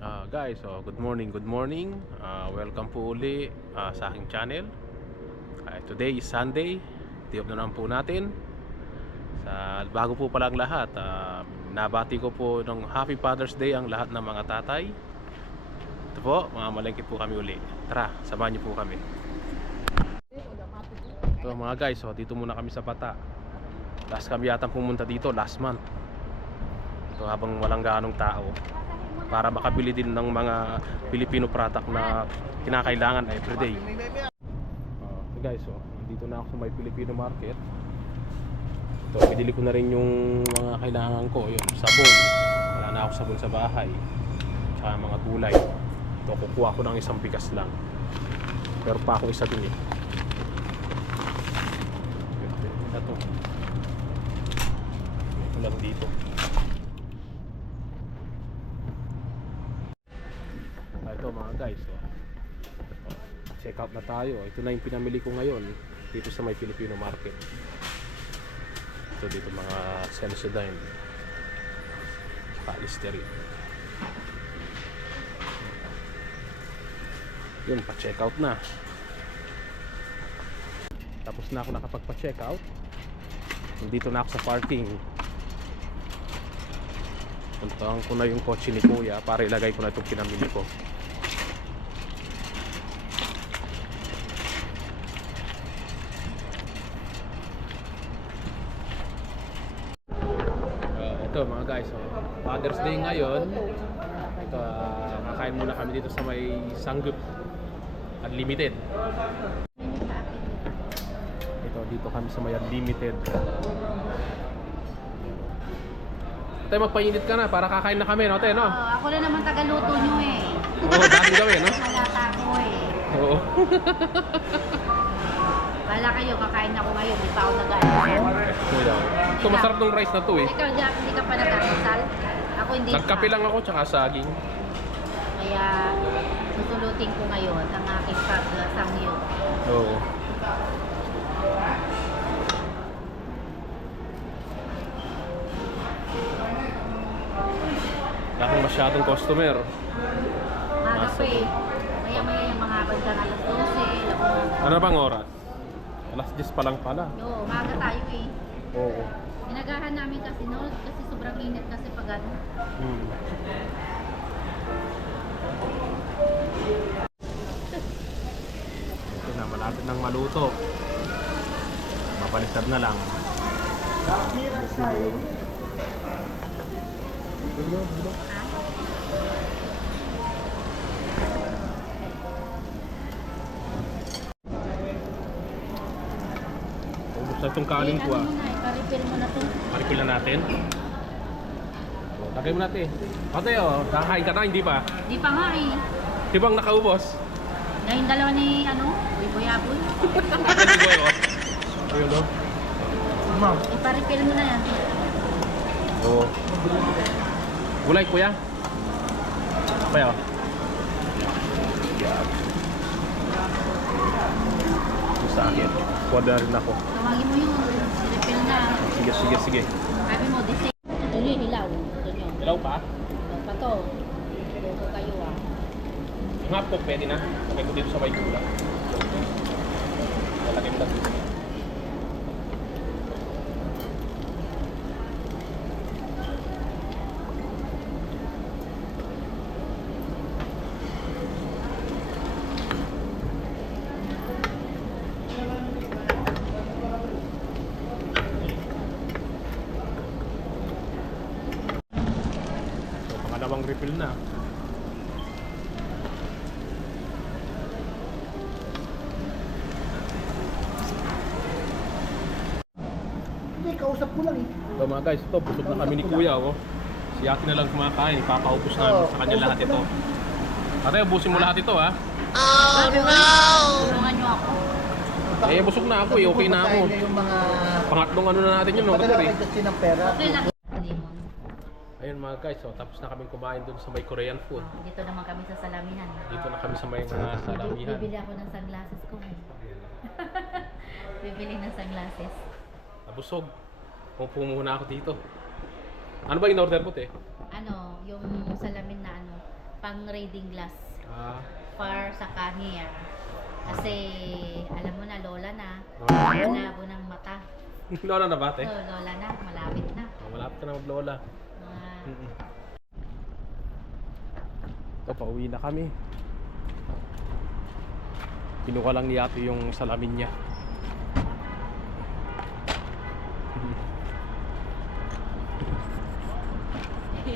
Guys, good morning, good morning. Welcome po uli sa aking channel. Today is Sunday. Day off na naman po natin. Bago po pala ang lahat, nabati ko po ng Happy Father's Day ang lahat ng mga tatay. Ito po, mga malengkit po kami uli. Tara, samahan niyo po kami. Ito mga guys, dito muna kami sa Bata. Last kami yata pumunta dito last month. Ito habang walang gaanong tao, para makabili din ng mga Filipino product na kinakailangan everyday. So guys, dito na ako sa may Filipino market. Ito, pinili ko na rin yung mga kailangan ko. Yun, sabon. Wala na ako sabon sa bahay. Tsaka mga gulay. Ito, kukuha ko ng isang bigas lang. Pero pa akong isa din eh. Ito. Ito lang dito. Ito mga guys, check out na tayo. Ito na yung pinamili ko ngayon dito sa may Filipino market. Ito dito mga Sensodyne saka Listerine. Yun, pa-check out na. Tapos na ako nakapagpa-check out. Dito na ako sa parking. Puntahan ko na yung kotse ni Kuya para ilagay ko na itong pinamili ko. Ito mga guys, Father's Day ngayon. Ito, kakain muna kami dito sa may Sanggip Unlimited. Ito, dito kami sa may Unlimited. Tay, magpainit ka na para kakain na kami, no, te, no? Ako na naman tagaluto nyo eh. Oo, dating gawin, no? Halata ko eh. Oo. Wala kayo, kakain ako ngayon. Di pa ako nag-aaral. Ito, masarap ng rice na to eh. Ikaw, Jack, hindi ka pa nag-aaral? Ako hindi Nagkape pa. lang ako, tsaka saging. Kaya susulutin ko ngayon ang aking samyo. Oo. Dahil masyadong customer. Maga pa eh. Maya-maya yung mga bandang alas 12. Ano bang oras? Alas 10 pa lang pala. Oo, maga tayo eh. Oo. Pinagahan namin kasi no, kasi sobrang init kasi pag ano. Ito na, malapit ng maluto. Mapaliktad na lang. Ubus na itong kanin ko Ano mo na, ipa-refill mo na to. Maripil na natin. Lagay mo natin. Ate, kakain ka na, hindi pa? Di pa nga eh. Di bang nakaubos? Ngayon dalawa ni ano, Boy-Boy-Aboy. Ayun, no? Ipa-refill mo na yan. Oo. Gulay, kuya. Payo. Sa akin. Kuha na rin ako. Tawagin mo yun. Refill na. Sige, sige, sige. Sabi mo, design. Ito yun, hilaw. Ito nyo. Ilaw pa? Ito pa to. Loko kayo ah. Yung hap ko, pwede na. Lagay ko dito sa may gula. Lalagay mo lang dito. So, pangalawang refill na. Hindi, kausap ko lang eh. So mga guys, ito, busog na kami ni Kuya. Oh. Si Ate na lang kumakain. Ipapaubos namin sa kanya lahat ito. Ate, ubusin mo lahat ito, ha? Tulungan nyo ako. Eh, busog na ako eh. Okay na ako. Patayin na yung mga... Pangatlong ano na natin yun, no? Padala Kapag eh. kayo kasi ng pera. Okay lang. Limon. Ayun mga guys, tapos na kami kumain dun sa may Korean food. Dito naman kami sa salamihan. Dito na kami sa may mga salamihan. Bibili ako ng sunglasses ko. Bibili ng sunglasses. Nabusog. Pupo muna ako dito. Ano ba in-order ko, te? Ano, yung salamin na ano, pang reading glass. Ah, Far sa near. Kasi, alam mo na, lola na. Lola. Malabo ng mata. lola na ba, te? So, lola na, malapit na. Malapit ka na mag-lola. Ah, Ito, pauwi na kami. Kinuha lang ni ate yung salamin niya. Sakay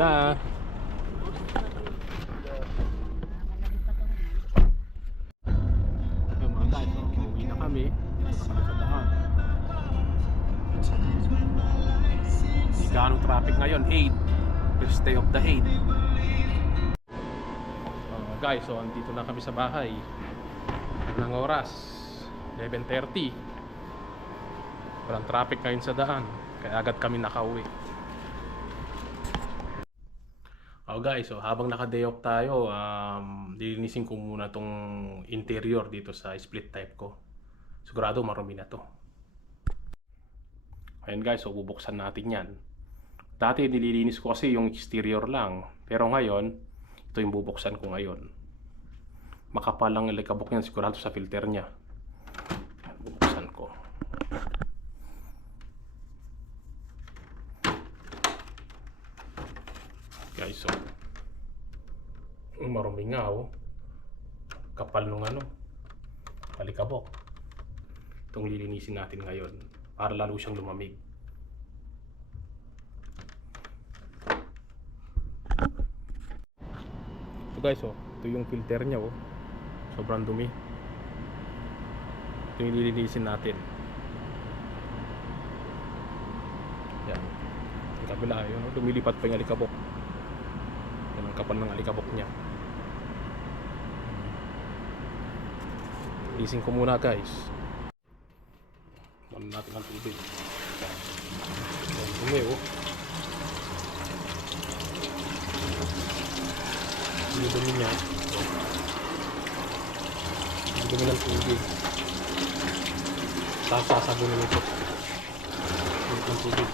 na. Ayun mga guys, so, pauwi na kami. Sa daan. Hindi ganong traffic ngayon. 8. First day of the 8. Guys, so andito na kami sa bahay. Ng oras 11:30. Walang traffic ngayon sa daan, kaya agad kami nakauwi. Guys, so habang naka-day off tayo, lilinisin ko muna tong interior dito sa split type ko. Sigurado marumi na to. Ayun guys, so bubuksan natin yan. Dati nililinis ko kasi yung exterior lang, pero ngayon ito yung bubuksan ko ngayon. Makapal lang yung likabok niyan, sigurado sa filter niya. Bubuksan ko. Guys, so marumi nga kapal nung palikabok. Itong lilinisin natin ngayon para lalo siyang lumamig. So guys, ito yung filter niya, sobrang dumi. Ito yung lilinisin natin. Yan. Yung kabila, lumilipat pa yung alikabok. Yan ang kapal ng alikabok niya. Linisin ko muna guys. Muna natin ang tubig. Yan, dumi yung dumi niya. Yung dumi ng tubig. Tapos sasabunin ito. Yung ng tubig.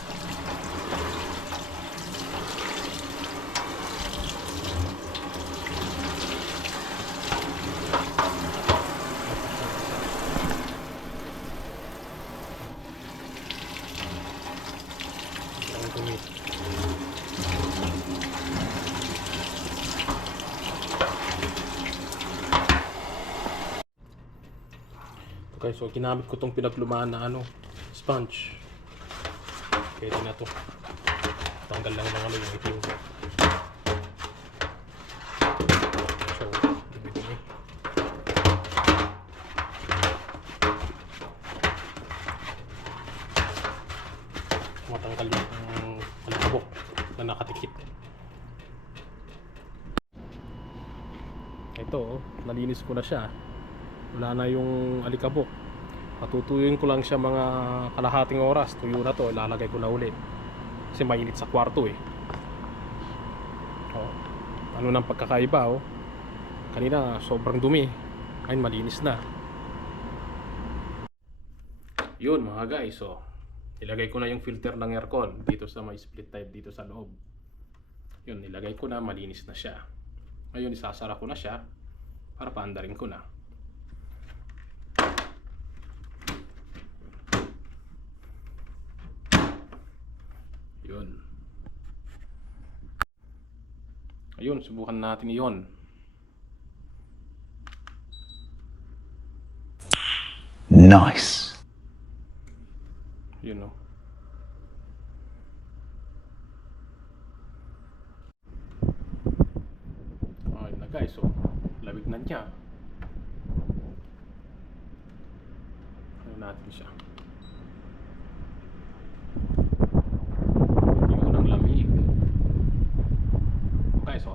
Ang dumi. Okay, so ginamit ko tong pinaglumaan na sponge. Pwede na to. Tanggal lang ng yung itim. So, dumi-dumi. Matanggal yung alikabok na nakatikit. Ito, nalinis ko na siya. Wala na yung alikabok. Patutuyuin ko lang siya mga kalahating oras. Tuyo na to, ilalagay ko na ulit kasi mainit sa kwarto ano nang pagkakaiba kanina sobrang dumi, ngayon malinis na. Yun mga guys, ilagay ko na yung filter ng aircon dito sa may split type dito sa loob. Yun, nilagay ko na, malinis na siya. Ngayon isasara ko na siya para paandarin ko na. Yun. Ayun, subukan natin iyon. Nice. Yun ayun na guys, lamig na niya. Ano natin siya.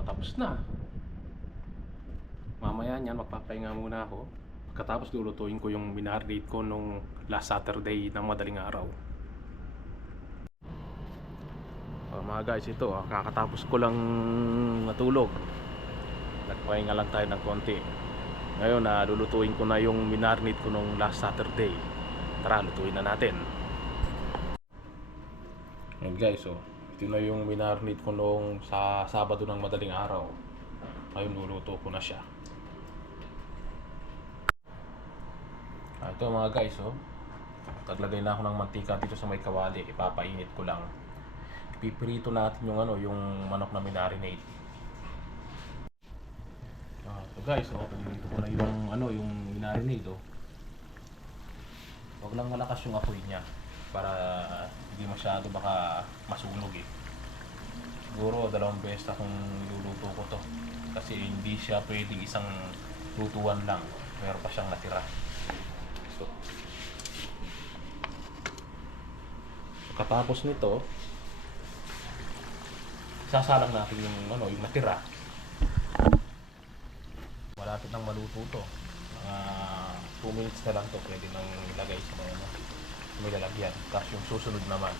Tapos na. Mamaya niyan magpapahinga muna ako. Pagkatapos lulutuin ko yung minardate ko nung last Saturday ng madaling araw. Mga guys, ito kakatapos ko lang natulog. Nagpahinga lang tayo ng konti. Ngayon lulutuin ko na yung minardate ko nung last Saturday. Tara, lutuin na natin. Ayan guys, oh. Ito na yung minarinate ko noong sa Sabado ng madaling araw. Ngayon luluto ko na siya. Ito mga guys, oh. Taglagay na ako ng mantika dito sa may kawali. Ipapainit ko lang. Pipirito natin yung yung manok na minarinate. So guys, oh, pinirito ko na yung minarinate, oh. Huwag lang malakas yung apoy niya para hindi masyado baka masunog eh. Siguro 2 beses akong niluluto ko to kasi hindi siya pwedeng isang lutuan lang, meron pa siyang natira. So katapos nito, sasalang natin yung natira. Malapit nang maluto to. Mga 2 minutes na lang to, pwede nang ilagay sa may lalagyan. Tapos yung susunod naman.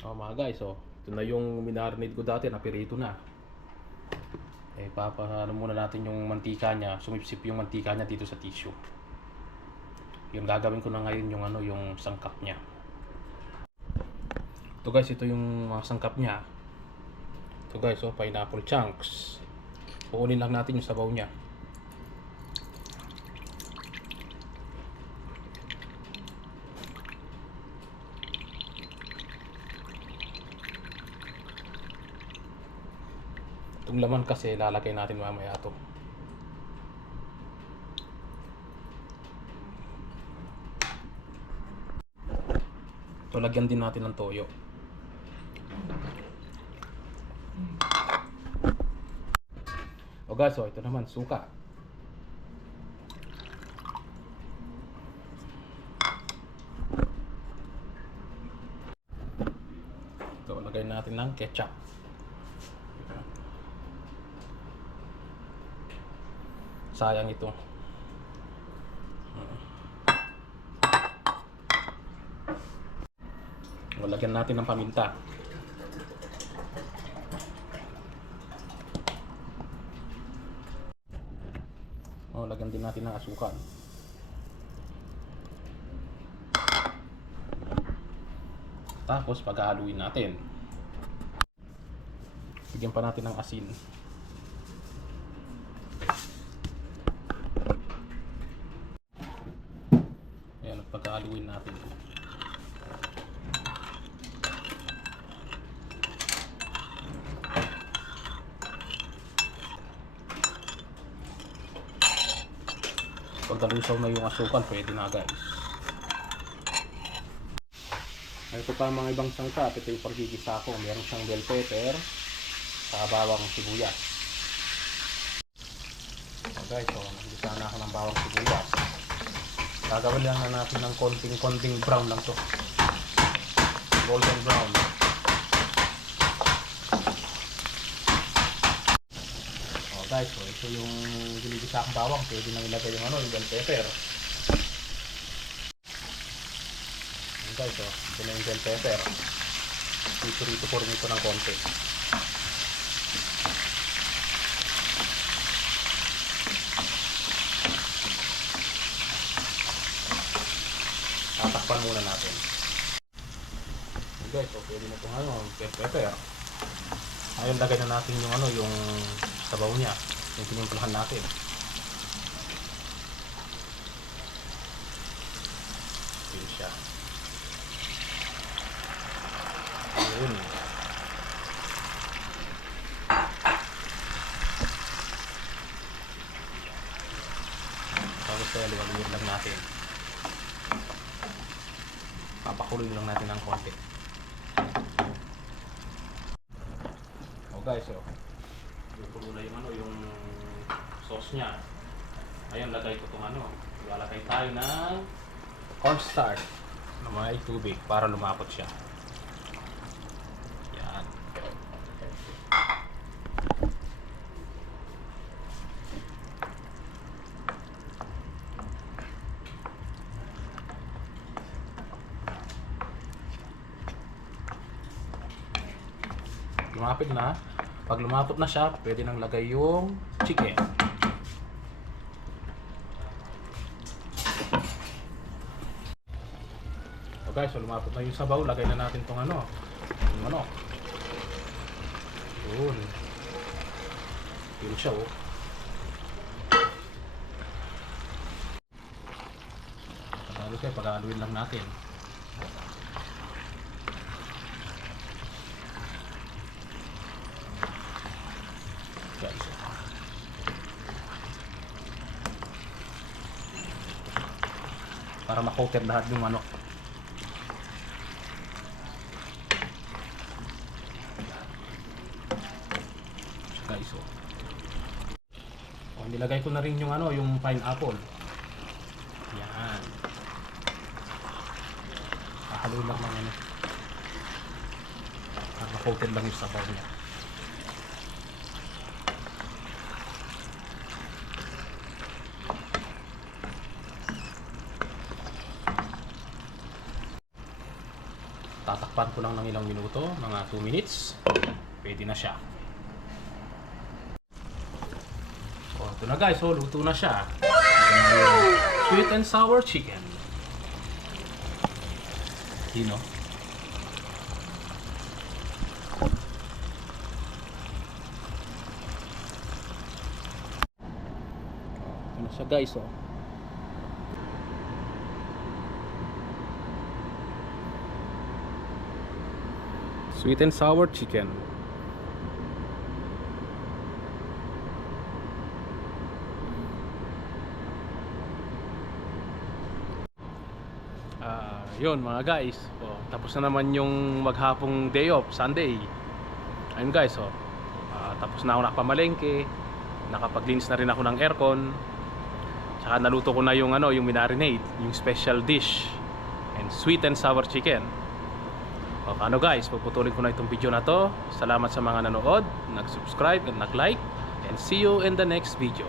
Mga guys, ito na yung minarinate ko dati, napirito na. Papaano muna natin yung mantika niya, sumipsip yung mantika niya dito sa tissue. Yung gagawin ko na ngayon yung sangkap niya. Ito guys, ito yung mga sangkap niya. Ito guys, pineapple chunks. Puunin lang natin yung sabaw niya. Itong laman kasi lalagay natin mamaya to. So lagyan din natin ng toyo. O guys, ito naman suka. So lagay natin ng ketchup. Sayang ito. Lagyan natin ng paminta. Lagyan din natin ng asukal. Tapos paghahaluin natin. Bigyan pa natin ng asin. Ayan, paghahaluin natin. Pag nalusaw na yung asukal, pwede na guys. Ito pa mga ibang sangkap. Ito yung pagigisa ko. Meron siyang bell pepper sa bawang sibuyas. So guys, nagisa na ako ng bawang sibuyas. Gagawin lang na natin ng konting brown lang to. Golden brown. Guys, ito yung ginigisa akong bawang. Pwede nang ilagay yung bell pepper. Guys, ito na yung bell pepper. Ito ko rin ito ng konti. Tatakpan muna natin. Guys, pwede na itong bell pepper. Ngayon lagay na natin yung sabaw niya, yung tinimplahan natin. Yun siya. Yun. Tapos liwag lang natin. Papakuloy lang natin ng konti. Guys, pupulo na yung sauce niya. Ngayon lagay ko itong ilalagay tayo ng cornstarch na may tubig para lumapot siya. Yan. Lumapit na. Pag lumapot na siya, pwede nang lagay yung chicken. So guys, so lumapot na yung sabaw. Lagay na natin tong ano, yung manok. Yun. Yun siya oh. Pag-alos kayo, pag-aluin lang natin. Guys. Para ma-coated lahat yung manok. Guys, oh. Oh, nilagay ko na rin yung ano, yung pineapple. Yan. Haluin lang ng ano. Para ma-coated lang yung sabaw niya. Tatakpan ko lang ng ilang minuto, mga 2 minutes. Pwede na siya. So, ito na guys, so luto na siya. Sweet and sour chicken. Dino. Ito na siya guys, oh. Sweet and sour chicken. Yun mga guys, tapos na naman yung maghapong day off, Sunday. Ayun guys, tapos na ako nakapamalengke, nakapaglinis na rin ako ng aircon, tsaka naluto ko na yung ano, yung minarinade, yung special dish, and sweet and sour chicken. Ano guys, puputulin ko na itong video na to. Salamat sa mga nanood, nag-subscribe at nag-like, and see you in the next video.